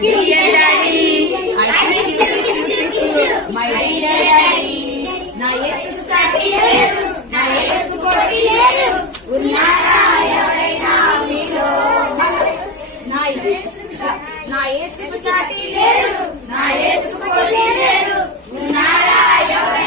Dear Daddy, I kiss you. My dear Daddy, నా యేసుకు సాటి లేరు, నా యేసుకు పోటీ లేరు. ఉన్నారా ఎవరైనా మీలో? నా యేసుకు సాటి లేరు, నా యేసుకు పోటీ లేరు. ఉన్నారా ఎవరైనా?